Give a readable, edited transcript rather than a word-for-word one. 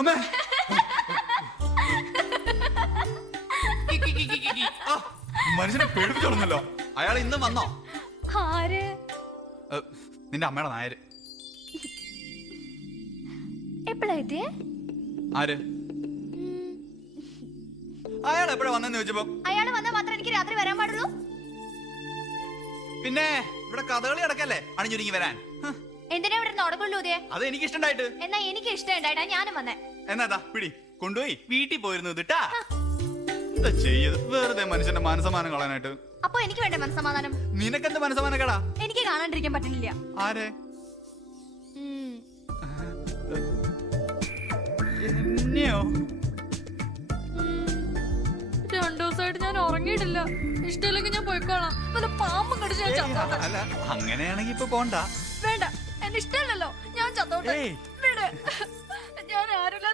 അമ്മേ മനുഷ്യനെ പേടിപ്പിച്ചോളുന്നല്ലോ. അയാൾ ഇന്ന് വന്നോ? ആര്? നിന്റെ അമ്മയുടെ നായര്. എപ്പോഴാ എത്തിയേ? ആര്? അയാൾ എപ്പോഴാ വന്നെന്ന് ചോദിച്ചപ്പോ അയാള് വന്നാൽ മാത്രം എനിക്ക് രാത്രി വരാൻ പാടുള്ളൂ. പിന്നെ ഇവിടെ കഥകളി അടക്കല്ലേ അണിഞ്ഞൊരുങ്ങി വരാൻ. എന്തിനാ ഇവിടെ നടക്കുള്ളൂതേ? അത് എനിക്ക് ഇഷ്ടണ്ടായിട്ട്. എന്നാ എനിക്ക് ഇഷ്ടമുണ്ടായിട്ടാ ഞാനും വന്നേ. എന്നാ പിടി കൊണ്ടുപോയി വീട്ടിൽ പോയിരുന്നു ഇതിട്ടാ. എന്താ ചെയ്യത്? വെറുതെ മനുഷ്യന്റെ മനസ്സമാനം കളയാനായിട്ട്. അപ്പൊ എനിക്ക് വേണ്ട മനസ്സമാധാനം. നിനക്കെന്ത് മനസ്സമാനം കേടാ? എനിക്ക് കാണാണ്ടിരിക്കാൻ പറ്റുന്നില്ല. ആരെ? എന്നെയോ? 2 ദിവസമായിട്ട് ഞാൻ ഉറങ്ങിയിട്ടില്ല. ഇഷ്ടമില്ലെങ്കിൽ ഞാൻ പോയിക്കോളാം. വല്ല പാമ്പും കടിച്ച് ഞാൻ ചത്തോട്ടെ. അല്ല അങ്ങനെയാണെങ്കി ഇപ്പൊ പോണ്ട. വേണ്ട, എന്നെ ഇഷ്ടമല്ലല്ലോ. ഞാൻ ചത്തോട്ടെ. ഞാൻ ആരുമില്ല